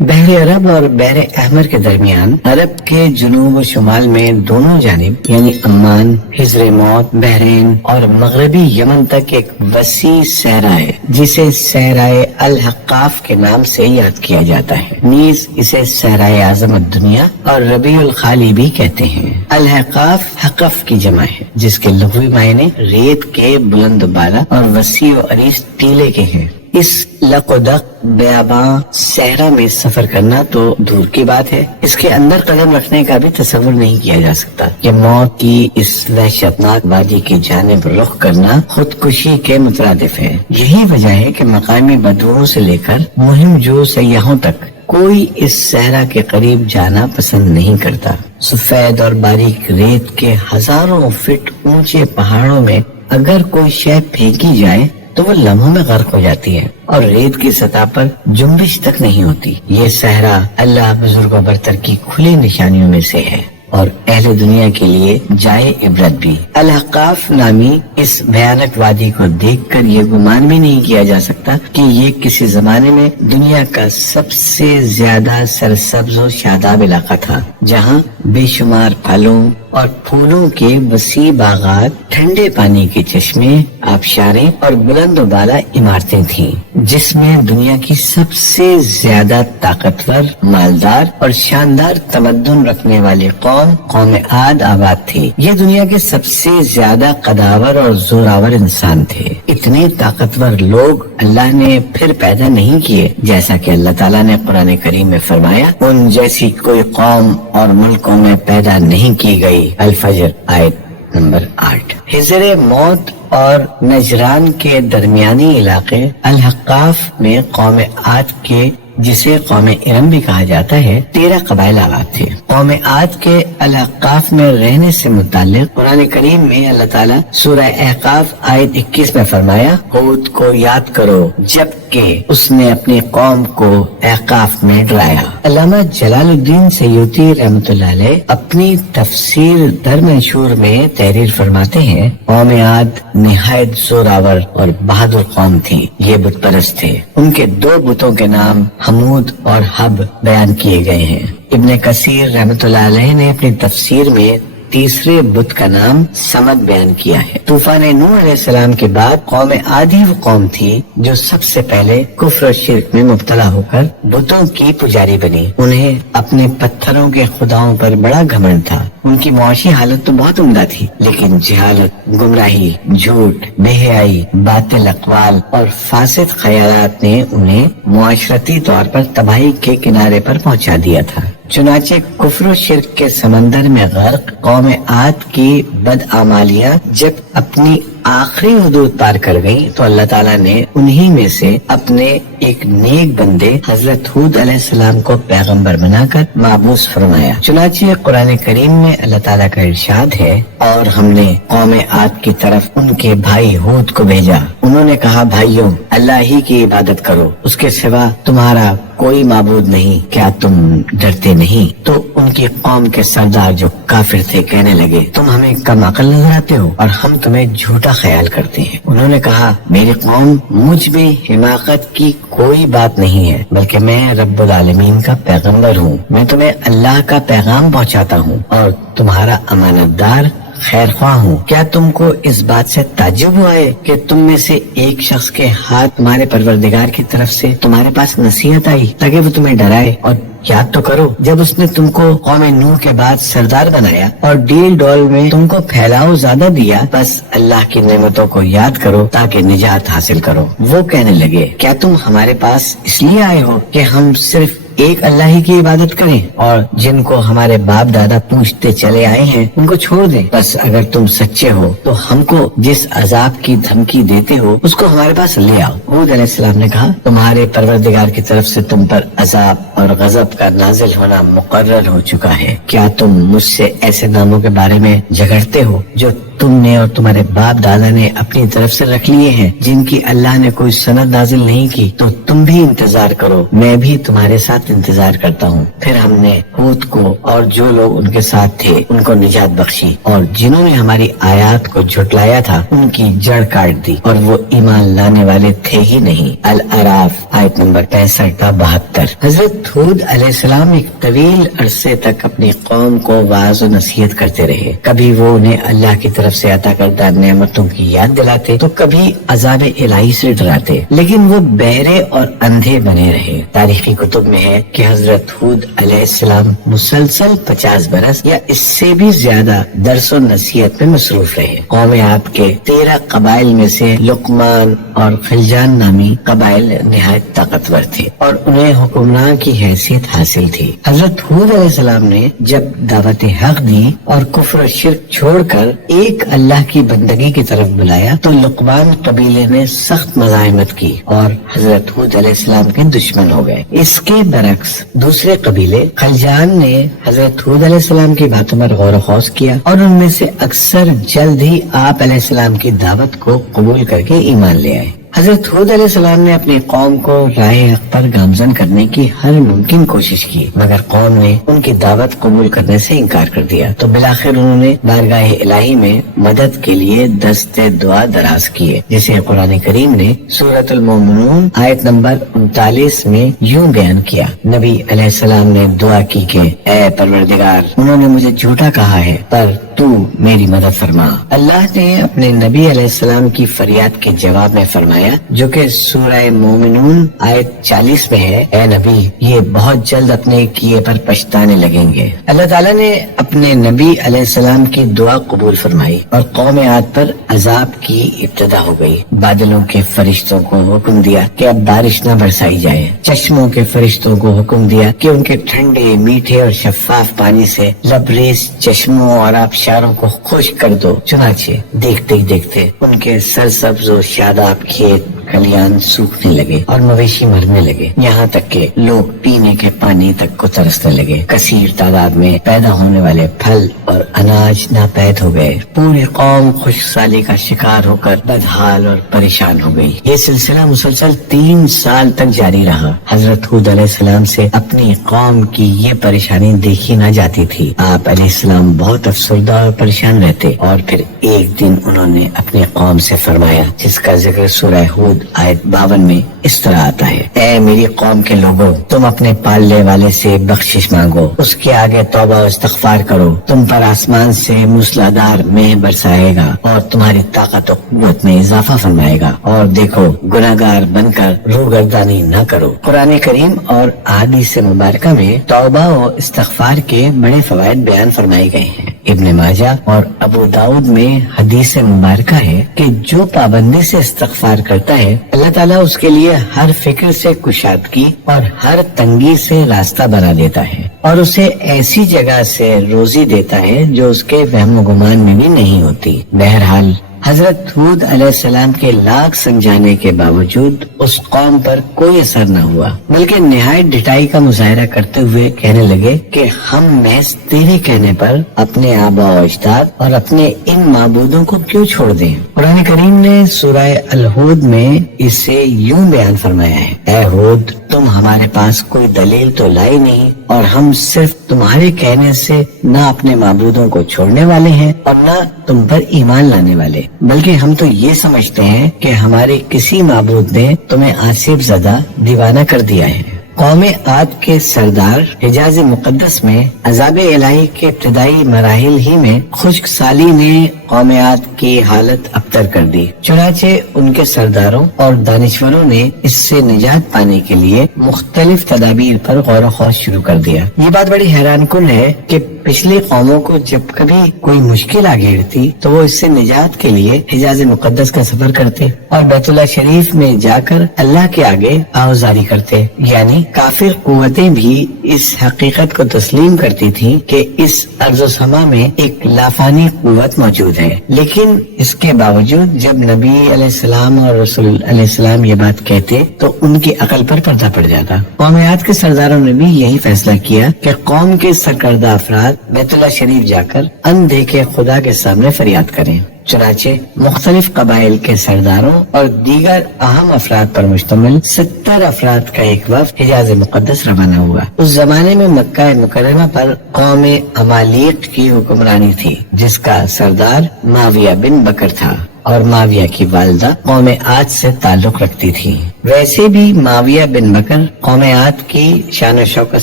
بحر عرب اور بحر احمر کے درمیان عرب کے جنوب و شمال میں دونوں جانب یعنی عمان، حضر موت، بحرین اور مغربی یمن تک ایک وسیع صحرا ہے جسے صحرائے الحقاف کے نام سے یاد کیا جاتا ہے۔ نیز اسے صحرائے اعظم الدنیا اور ربیع الخالی بھی کہتے ہیں۔ الحقاف حقف کی جمع ہے جس کے لغوی معنی ریت کے بلند بالا اور وسیع و عریض ٹیلے کے ہیں۔ اس لقدق بیاباں صحرا میں سفر کرنا تو دور کی بات ہے، اس کے اندر قدم رکھنے کا بھی تصور نہیں کیا جا سکتا کہ موت کی اس وحشتناک وادی کی جانب رخ کرنا خودکشی کے مترادف ہے۔ یہی وجہ ہے کہ مقامی بدوؤں سے لے کر مہم جو سیاحوں تک کوئی اس صحرا کے قریب جانا پسند نہیں کرتا۔ سفید اور باریک ریت کے ہزاروں فٹ اونچے پہاڑوں میں اگر کوئی شے پھینکی جائے تو وہ لمحوں میں غرق ہو جاتی ہے اور ریت کی سطح پر جنبش تک نہیں ہوتی۔ یہ صحرا اللہ بزرگ و برتر کی کھلی نشانیوں میں سے ہے اور اہل دنیا کے لیے جائے عبرت بھی۔ الحقاف نامی اس بھیانک وادی کو دیکھ کر یہ گمان بھی نہیں کیا جا سکتا کہ یہ کسی زمانے میں دنیا کا سب سے زیادہ سرسبز و شاداب علاقہ تھا، جہاں بے شمار پھلوں اور پھولوں کے وسیع باغات، ٹھنڈے پانی کے چشمے، آبشاریں اور بلند و بالا عمارتیں تھیں، جس میں دنیا کی سب سے زیادہ طاقتور، مالدار اور شاندار تمدن رکھنے والی قوم عاد آباد تھی۔ یہ دنیا کے سب سے زیادہ قداور اور زوراور انسان تھے۔ اتنے طاقتور لوگ اللہ نے پھر پیدا نہیں کیے، جیسا کہ اللہ تعالیٰ نے قرآن کریم میں فرمایا، ان جیسی کوئی قوم اور ملکوں میں پیدا نہیں کی گئی۔ الفجر آیت نمبر 8۔ حضر موت اور نجران کے درمیانی علاقے الحقاف میں قوم عاد کے، جسے قوم ارم بھی کہا جاتا ہے، 13 قبائل آباد تھے۔ قوم عاد کے الحقاف میں رہنے سے متعلق قرآن کریم میں اللہ تعالیٰ سورہ احقاف آیت 21 میں فرمایا، ہود کو یاد کرو جبکہ اس نے اپنی قوم کو احقاف میں ڈرایا۔ علامہ جلال الدین سیوطی رحمۃ اللہ علیہ اپنی تفسیر در منشور میں تحریر فرماتے ہیں، قوم عاد نہایت زوراور اور بہادر قوم تھی۔ یہ بت پرست تھے۔ ان کے 2 بتوں کے نام حمود اور حب بیان کیے گئے ہیں۔ ابن کثیر رحمۃ اللہ علیہ نے اپنی تفسیر میں تیسرے بت کا نام سمد بیان کیا ہے۔ طوفان نوح علیہ السلام کے بعد قوم عاد ہی وہ قوم تھی جو سب سے پہلے کفر و شرک میں مبتلا ہو کر بتوں کی پجاری بنی۔ انہیں اپنے پتھروں کے خداؤں پر بڑا گھمنڈ تھا۔ ان کی معاشی حالت تو بہت عمدہ تھی، لیکن جہالت، گمراہی، جھوٹ، بے حیائی، باطل اقوال اور فاسد خیالات نے انہیں معاشرتی طور پر تباہی کے کنارے پر پہنچا دیا تھا۔ چنانچہ کفر و شرک کے سمندر میں غرق قوم عاد کی بدعمالیاں جب اپنی آخری حدود پار کر گئی تو اللہ تعالیٰ نے انہی میں سے اپنے ایک نیک بندے حضرت ہود علیہ السلام کو پیغمبر بنا کر مبعوث فرمایا۔ چنانچہ قرآن کریم میں اللہ تعالیٰ کا ارشاد ہے، اور ہم نے قوم عاد کی طرف ان کے بھائی ہود کو بھیجا۔ انہوں نے کہا، بھائیوں، اللہ ہی کی عبادت کرو، اس کے سوا تمہارا کوئی معبود نہیں، کیا تم ڈرتے نہیں؟ تو ان کی قوم کے سردار جو کافر تھے کہنے لگے، تم ہمیں کم عقل نظر آتے ہو اور ہم تمہیں جھوٹا خیال کرتے ہیں۔ انہوں نے کہا، میری قوم، مجھ میں حماقت کی کوئی بات نہیں ہے، بلکہ میں رب العالمین کا پیغمبر ہوں۔ میں تمہیں اللہ کا پیغام پہنچاتا ہوں اور تمہارا امانت دار خیر خواہ ہوں۔ کیا تم کو اس بات سے تعجب ہوا ہے کہ تم میں سے ایک شخص کے ہاتھ تمہارے پروردگار کی طرف سے تمہارے پاس نصیحت آئی تاکہ وہ تمہیں ڈرائے؟ اور یاد تو کرو جب اس نے تم کو قوم نوح کے بعد سردار بنایا اور ڈیل ڈول میں تم کو پھیلاؤ زیادہ دیا، بس اللہ کی نعمتوں کو یاد کرو تاکہ نجات حاصل کرو۔ وہ کہنے لگے، کیا تم ہمارے پاس اس لیے آئے ہو کہ ہم صرف ایک اللہ ہی کی عبادت کریں اور جن کو ہمارے باپ دادا پوچھتے چلے آئے ہیں ان کو چھوڑ دیں؟ بس اگر تم سچے ہو تو ہم کو جس عذاب کی دھمکی دیتے ہو اس کو ہمارے پاس لے آؤ۔ ہود علیہ السلام نے کہا، تمہارے پروردگار کی طرف سے تم پر عذاب اور غضب کا نازل ہونا مقرر ہو چکا ہے۔ کیا تم مجھ سے ایسے ناموں کے بارے میں جھگڑتے ہو جو تم نے اور تمہارے باپ دادا نے اپنی طرف سے رکھ لیے ہیں جن کی اللہ نے کوئی سند نازل نہیں کی، تو تم بھی انتظار کرو، میں بھی تمہارے ساتھ انتظار کرتا ہوں۔ پھر ہم نے ہود کو اور جو لوگ ان کے ساتھ تھے ان کو نجات بخشی، اور جنہوں نے ہماری آیات کو جھٹلایا تھا ان کی جڑ کاٹ دی، اور وہ ایمان لانے والے تھے ہی نہیں۔ الاعراف آیت نمبر 65 تا 72۔ حضرت ہود علیہ السلام ایک طویل عرصے تک اپنی قوم کو واعظ و نصیحت کرتے رہے۔ کبھی وہ انہیں اللہ کی طرف سے عطا کردہ نعمتوں کی یاد دلاتے تو کبھی عذاب الہی سے ڈراتے، لیکن وہ بہرے اور اندھے بنے رہے۔ تاریخی کتب میں ہے کہ حضرت ہود علیہ السلام مسلسل 50 برس یا اس سے بھی زیادہ درس و نصیحت میں مصروف رہے۔ قوم عاد کے 13 قبائل میں سے لقمان اور خلجان نامی قبائل نہایت طاقتور تھے اور انہیں حکمران کی حیثیت حاصل تھی۔ حضرت ہود علیہ السلام نے جب دعوت حق دی اور کفر و شرک چھوڑ کر ایک اللہ کی بندگی کی طرف بلایا تو لقمان قبیلے نے سخت مزاحمت کی اور حضرت ہود علیہ السلام کے دشمن ہو گئے۔ اس کے برعکس دوسرے قبیلے خلجان نے حضرت ہود علیہ السلام کی باتوں پر غور و خوض کیا اور ان میں سے اکثر جلد ہی آپ علیہ السلام کی دعوت کو قبول کر کے ایمان لے آئے۔ حضرت ہود علیہ السلام نے اپنی قوم کو راہ حق پر گامزن کرنے کی ہر ممکن کوشش کی، مگر قوم نے ان کی دعوت قبول کرنے سے انکار کر دیا، تو بالآخر انہوں نے بارگاہ الہی میں مدد کے لیے دست دعا دراز کیے، جسے قرآن کریم نے سورۃ المومنون آیت نمبر 39 میں یوں بیان کیا۔ نبی علیہ السلام نے دعا کی کہ اے پروردگار، انہوں نے مجھے جھوٹا کہا ہے پر تو میری مدد فرما۔ اللہ نے اپنے نبی علیہ السلام کی فریاد کے جواب میں فرمایا، جو کہ سورہ مومنون آیت 40 میں ہے، اے نبی یہ بہت جلد اپنے کیے پر پچھتانے لگیں گے۔ اللہ تعالیٰ نے اپنے نبی علیہ السلام کی دعا قبول فرمائی اور قوم عاد پر عذاب کی ابتدا ہو گئی۔ بادلوں کے فرشتوں کو حکم دیا کہ اب بارش نہ برسائی جائے، چشموں کے فرشتوں کو حکم دیا کہ ان کے ٹھنڈے میٹھے اور شفاف پانی سے لبریز چشموں اور آبشاروں کو خشک کر دو۔ چنانچہ دیکھتے ہی دیکھتے ان کے سرسبز و شاداب کھیت کھلیان سوکھنے لگے اور مویشی مرنے لگے، یہاں تک کہ لوگ پینے کے پانی تک کو ترسنے لگے۔ کثیر تعداد میں پیدا ہونے والے پھل اور اناج ناپید ہو گئے۔ پوری قوم خشک سالی کا شکار ہو کر بدحال اور پریشان ہو گئی۔ یہ سلسلہ مسلسل 3 سال تک جاری رہا۔ حضرت ہود علیہ السلام سے اپنی قوم کی یہ پریشانی دیکھی نہ جاتی تھی۔ آپ علیہ السلام بہت افسردہ اور پریشان رہتے، اور پھر ایک دن انہوں نے اپنی قوم سے فرمایا، جس کا ذکر سورہ ہود آیت 52 میں اس طرح آتا ہے، اے میری قوم کے لوگوں، تم اپنے پالنے والے سے بخشش مانگو، اس کے آگے توبہ و استغفار کرو، تم پر آسمان سے موسلادھار مے برسائے گا اور تمہاری طاقت و قوت میں اضافہ فرمائے گا، اور دیکھو گناہگار بن کر روگردانی نہ کرو۔ قرآن کریم اور احادیث مبارکہ میں توبہ و استغفار کے بڑے فوائد بیان فرمائے گئے ہیں۔ ابن ماجہ اور ابو داؤد میں حدیث مبارکہ ہے کہ جو پابندی سے استغفار کرتا ہے، اللہ تعالیٰ اس کے لیے ہر فکر سے کشادگی اور ہر تنگی سے راستہ بنا دیتا ہے، اور اسے ایسی جگہ سے روزی دیتا ہے جو اس کے وہم و گمان میں بھی نہیں ہوتی۔ بہرحال حضرت ہود علیہ السلام کے لاکھ سمجھانے کے باوجود اس قوم پر کوئی اثر نہ ہوا، بلکہ نہایت ڈٹائی کا مظاہرہ کرتے ہوئے کہنے لگے کہ ہم محض تیرے کہنے پر اپنے آبا و اجداد اور اپنے ان معبودوں کو کیوں چھوڑ دیں۔ قرآن کریم نے سورہ الہود میں اسے یوں بیان فرمایا ہے، اے ہود، تم ہمارے پاس کوئی دلیل تو لائی نہیں، اور ہم صرف تمہارے کہنے سے نہ اپنے معبودوں کو چھوڑنے والے ہیں اور نہ تم پر ایمان لانے والے، بلکہ ہم تو یہ سمجھتے ہیں کہ ہمارے کسی معبود نے تمہیں آصف زدہ دیوانہ کر دیا ہے۔ قوم عاد کے سردار حجاز مقدس میں عذاب الہی کے ابتدائی مراحل ہی میں خشک سالی نے قوم عاد کی حالت ابتر کر دی، چنانچہ ان کے سرداروں اور دانشوروں نے اس سے نجات پانے کے لیے مختلف تدابیر پر غور و خوض شروع کر دیا۔ یہ بات بڑی حیران کن ہے کہ پچھلی قوموں کو جب کبھی کوئی مشکل آ گھیرتی تو وہ اس سے نجات کے لیے حجاز مقدس کا سفر کرتے اور بیت اللہ شریف میں جا کر اللہ کے آگے آوازاری کرتے، یعنی یعنی کافر قوتیں بھی اس حقیقت کو تسلیم کرتی تھیں کہ اس ارض و سما میں ایک لافانی قوت موجود ہے، لیکن اس کے باوجود جب نبی علیہ السلام اور رسول علیہ السلام یہ بات کہتے تو ان کی عقل پر پردہ پڑ جاتا۔ قوم عاد کے سرداروں نے بھی یہی فیصلہ کیا کہ قوم کے سرکردہ افراد بیت اللہ شریف جا کر اندیکھے خدا کے سامنے فریاد کریں۔ چنانچہ مختلف قبائل کے سرداروں اور دیگر اہم افراد پر مشتمل 70 افراد کا ایک وفد حجاز مقدس روانہ ہوا۔ اس زمانے میں مکہ مکرمہ پر قوم عمالیق کی حکمرانی تھی، جس کا سردار معاویہ بن بکر تھا اور معاویہ کی والدہ قوم عاد سے تعلق رکھتی تھی۔ ویسے بھی معاویہ بن بکر قوم عاد کی شان و شوکت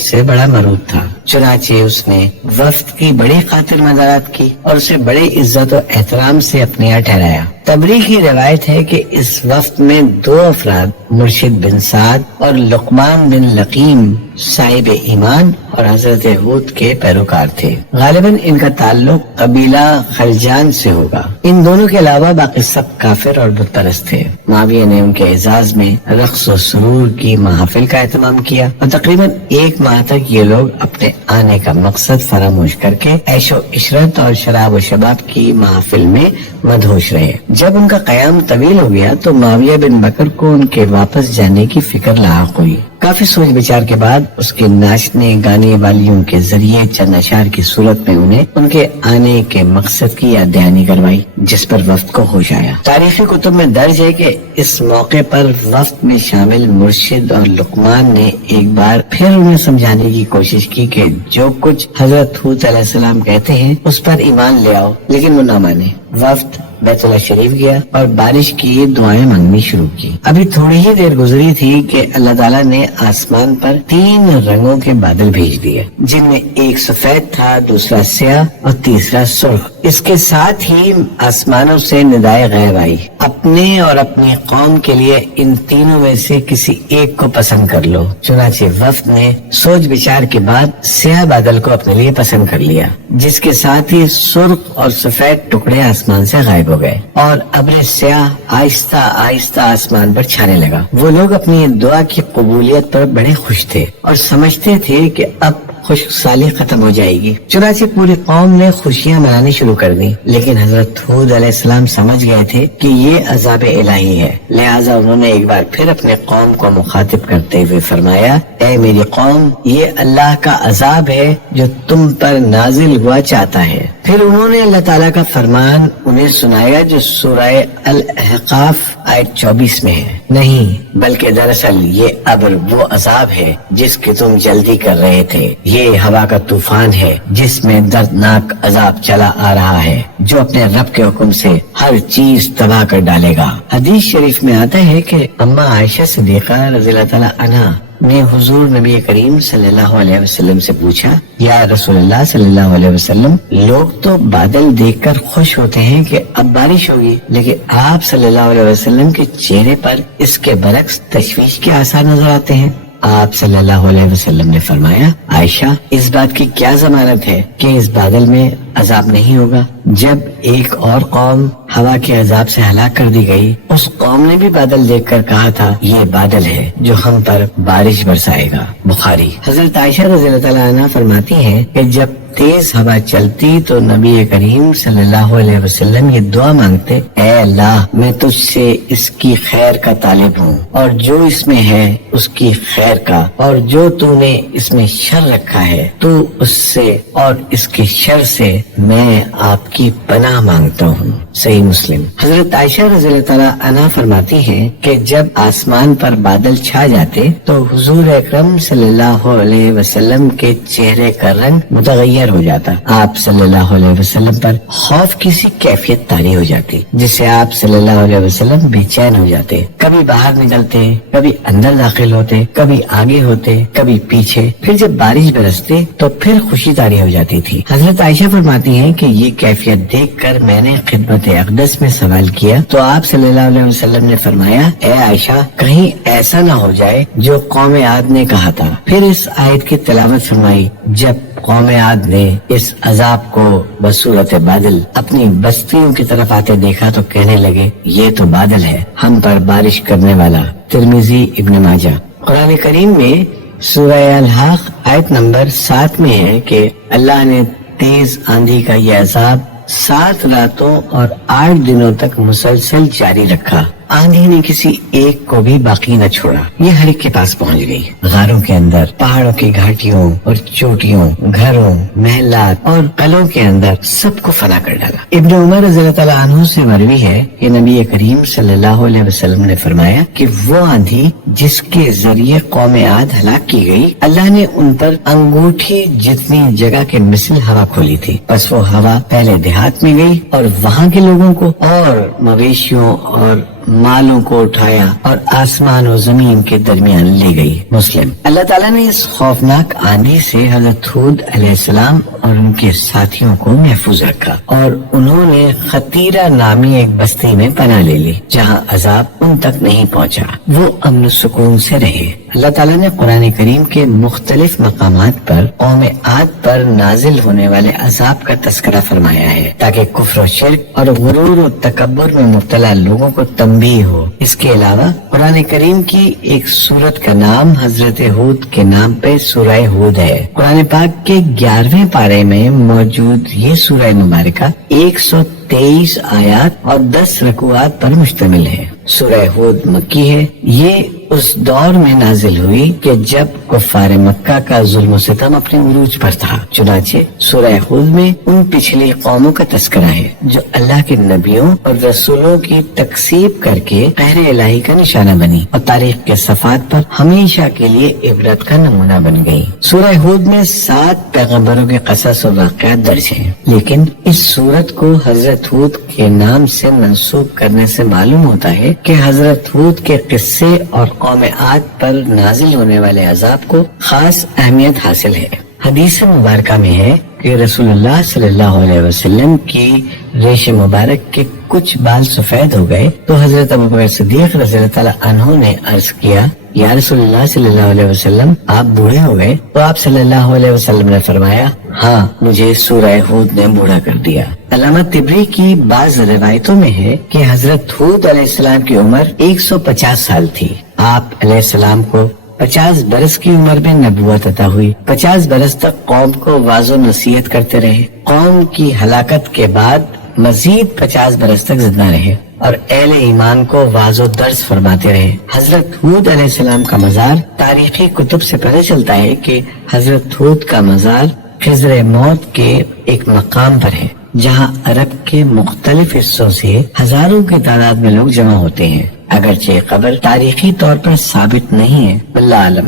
سے بڑا مرود تھا، چنانچہ اس نے وفد کی بڑی خاطر مدارات کی اور اسے بڑے عزت و احترام سے اپنے یہاں ٹھہرایا۔ تبری کی روایت ہے کہ اس وفد میں 2 افراد مرشد بن سعد اور لقمان بن لقیم صاحب ایمان اور حضرت ہود کے پیروکار تھے۔ غالباً ان کا تعلق قبیلہ خلجان سے ہوگا۔ ان دونوں کے علاوہ باقی سب کافر اور بت پرست تھے۔ معاویہ نے ان کے اعزاز میں رقص و سرور کی محافل کا اہتمام کیا اور تقریباً 1 ماہ تک یہ لوگ اپنے آنے کا مقصد فراموش کر کے عیش و عشرت اور شراب و شباب کی محافل میں مدہوش رہے۔ جب ان کا قیام طویل ہو گیا تو معاویہ بن بکر کو ان کے واپس جانے کی فکر لاحق ہوئی۔ کافی سوچ بچار کے بعد اس کے ناچنے گانے والیوں کے ذریعے چند اشعار کی صورت میں انہیں ان کے آنے کے مقصد کی یاد دہانی کروائی، جس پر وفد کو ہوش آیا۔ تاریخی کتب میں درج ہے کہ اس موقع پر وفد میں شامل مرشد اور لقمان نے ایک بار پھر انہیں سمجھانے کی کوشش کی کہ جو کچھ حضرت ہود علیہ السلام کہتے ہیں اس پر ایمان لے آؤ، لیکن وہ نہ مانے۔ وفد بیت اللہ شریف گیا اور بارش کی دعائیں مانگنی شروع کی۔ ابھی تھوڑی ہی دیر گزری تھی کہ اللہ تعالیٰ نے آسمان پر 3 رنگوں کے بادل بھیج دیے، جن میں ایک سفید تھا، دوسرا سیاہ اور تیسرا سرخ۔ اس کے ساتھ ہی آسمانوں سے ندائے غیب آئی، اپنے اور اپنی قوم کے لیے ان تینوں میں سے کسی ایک کو پسند کر لو۔ چنانچہ وفد نے سوچ بچار کے بعد سیاہ بادل کو اپنے لیے پسند کر لیا، جس کے ساتھ ہی سرخ اور سفید ٹکڑے آسمان سے غائب ہو گئے اور ابر سیاہ آہستہ آہستہ آسمان پر چھانے لگا۔ وہ لوگ اپنی دعا کی قبولیت پر بڑے خوش تھے اور سمجھتے تھے کہ اب خشک سالی ختم ہو جائے گی۔ چنانچہ پوری قوم نے خوشیاں منانی شروع کر دی، لیکن حضرت ہود علیہ السلام سمجھ گئے تھے کہ یہ عذاب الہی ہے، لہٰذا انہوں نے ایک بار پھر اپنے قوم کو مخاطب کرتے ہوئے فرمایا، اے میری قوم، یہ اللہ کا عذاب ہے جو تم پر نازل ہوا چاہتا ہے۔ پھر انہوں نے اللہ تعالیٰ کا فرمان انہیں سنایا جو سورہ الاحقاف آیت 24 میں ہے، نہیں بلکہ دراصل یہ ابر وہ عذاب ہے جس کی تم جلدی کر رہے تھے، یہ ہوا کا طوفان ہے جس میں دردناک عذاب چلا آ رہا ہے جو اپنے رب کے حکم سے ہر چیز تباہ کر ڈالے گا۔ حدیث شریف میں آتا ہے کہ اماں عائشہ صدیقہ رضی اللہ تعالیٰ عنہا نے حضور نبی کریم صلی اللہ علیہ وسلم سے پوچھا، یا رسول اللہ صلی اللہ علیہ وسلم، لوگ تو بادل دیکھ کر خوش ہوتے ہیں کہ اب بارش ہوگی، لیکن آپ صلی اللہ علیہ وسلم کے چہرے پر اس کے برعکس تشویش کے آثار نظر آتے ہیں۔ آپ صلی اللہ علیہ وسلم نے فرمایا، عائشہ، اس بات کی کیا ضمانت ہے کہ اس بادل میں عذاب نہیں ہوگا؟ جب ایک اور قوم ہوا کے عذاب سے ہلاک کر دی گئی، اس قوم نے بھی بادل دیکھ کر کہا تھا، یہ بادل ہے جو ہم پر بارش برسائے گا۔ بخاری۔ حضرت عائشہ رضی اللہ تعالیٰ عنہ فرماتی ہیں کہ جب تیز ہوا چلتی تو نبی کریم صلی اللہ علیہ وسلم یہ دعا مانگتے، اے اللہ، میں تجھ سے اس کی خیر کا طالب ہوں اور جو اس میں ہے اس کی خیر کا، اور جو تو نے اس میں شر رکھا ہے تو اس سے اور اس کے شر سے میں آپ کی پناہ مانگتا ہوں۔ صحیح مسلم۔ حضرت عائشہ رضی اللہ تعالیٰ عنہ فرماتی ہیں کہ جب آسمان پر بادل چھا جاتے تو حضور اکرم صلی اللہ علیہ وسلم کے چہرے کا رنگ متغیر ہو جاتا، آپ صلی اللہ علیہ وسلم پر خوف کی سی کیفیت طاری ہو جاتی جس سے آپ صلی اللہ علیہ وسلم بے چین ہو جاتے، کبھی باہر نکلتے، کبھی اندر داخل ہوتے، کبھی آگے ہوتے، کبھی پیچھے، پھر جب بارش برستے تو پھر خوشی طاری ہو جاتی تھی۔ حضرت عائشہ فرماتی ہیں کہ یہ کیفیت دیکھ کر میں نے خدمت اقدس میں سوال کیا تو آپ صلی اللہ علیہ وسلم نے فرمایا، اے عائشہ، کہیں ایسا نہ ہو جائے جو قوم عاد نے کہا تھا۔ پھر اس آیت کی تلاوت فرمائی، جب قوم عاد نے اس عذاب کو بصورت بادل اپنی بستیوں کی طرف آتے دیکھا تو کہنے لگے، یہ تو بادل ہے ہم پر بارش کرنے والا۔ ترمذی، ابن ماجہ۔ قرآن کریم میں سورہ الحاق آیت نمبر 7 میں ہے کہ اللہ نے تیز آندھی کا یہ عذاب 7 راتوں اور 8 دنوں تک مسلسل جاری رکھا. آندھی نے کسی ایک کو بھی باقی نہ چھوڑا. یہ ہر ایک کے پاس پہنچ گئی. غاروں کے اندر، پہاڑوں کی گھاٹیوں اور چوٹیوں، گھروں، محلات اور قلعوں کے اندر سب کو فنا کر ڈالا. ابن عمر رضی اللہ تعالیٰ عنہ سے مروی ہے کہ نبی کریم صلی اللہ علیہ وسلم نے فرمایا کہ وہ آندھی جس کے ذریعے قوم عاد ہلاک کی گئی، اللہ نے ان پر انگوٹھی جتنی جگہ کے مثل ہوا کھولی تھی. بس وہ ہوا پہلے دیہات میں گئی اور وہاں کے لوگوں کو اور مویشیوں اور مالوں کو اٹھایا اور آسمان و زمین کے درمیان لے گئی. مسلم. اللہ تعالیٰ نے اس خوفناک آندھی سے حضرت ہود علیہ السلام اور ان کے ساتھیوں کو محفوظ رکھا اور انہوں نے خطیرہ نامی ایک بستی میں پناہ لے لی جہاں عذاب ان تک نہیں پہنچا. وہ امن و سکون سے رہے. اللہ تعالیٰ نے قرآن کریم کے مختلف مقامات پر قوم عاد پر نازل ہونے والے عذاب کا تذکرہ فرمایا ہے تاکہ کفر و شرک اور غرور و تکبر میں مبتلا لوگوں کو تنبیہ ہو. اس کے علاوہ قرآن کریم کی ایک سورت کا نام حضرت ہود کے نام پہ سورہ ہود ہے. قرآن پاک کے 11ویں پارے میں موجود یہ سورہ مبارکہ 123 آیات اور 10 رکوعات پر مشتمل ہے. سورہ ہود مکی ہے. یہ اس دور میں نازل ہوئی کہ جب کفار مکہ کا ظلم و ستم اپنے عروج پر تھا. چنانچہ سورہ ہود میں ان پچھلی قوموں کا تذکرہ ہے جو اللہ کے نبیوں اور رسولوں کی تکذیب کر کے قہر الہی کا نشانہ بنی اور تاریخ کے صفحات پر ہمیشہ کے لیے عبرت کا نمونہ بن گئی. سورہ ہود میں 7 پیغمبروں کے قصص و واقعات درج ہیں، لیکن اس سورت کو حضرت ہود کے نام سے منسوب کرنے سے معلوم ہوتا ہے کہ حضرت ہود کے قصے اور قوم عاد پر نازل ہونے والے عذاب کو خاص اہمیت حاصل ہے. حدیث مبارکہ میں ہے کہ رسول اللہ صلی اللہ علیہ وسلم کی ریش مبارک کے کچھ بال سفید ہو گئے تو حضرت ابوبکر صدیق رضی اللہ تعالیٰ عنہ نے عرض کیا، یا رسول اللہ صلی اللہ علیہ وسلم آپ بوڑھے ہو گئے؟ تو آپ صلی اللہ علیہ وسلم نے فرمایا، ہاں مجھے سورہ ہود نے بوڑھا کر دیا. علامہ طبری کی بعض روایتوں میں ہے کہ حضرت ہود علیہ السلام کی عمر 150 سال تھی. آپ علیہ السلام کو 50 برس کی عمر میں نبوت عطا ہوئی. 50 برس تک قوم کو واعظ و نصیحت کرتے رہے. قوم کی ہلاکت کے بعد مزید 50 برس تک زندہ رہے اور اہل ایمان کو واعظ و درس فرماتے رہے. حضرت ہود علیہ السلام کا مزار تاریخی کتب سے پتہ چلتا ہے کہ حضرت ہود کا مزار خضر موت کے ایک مقام پر ہے جہاں عرب کے مختلف حصوں سے ہزاروں کی تعداد میں لوگ جمع ہوتے ہیں. اگرچہ قبر تاریخی طور پر ثابت نہیں ہے، اللہ عالم.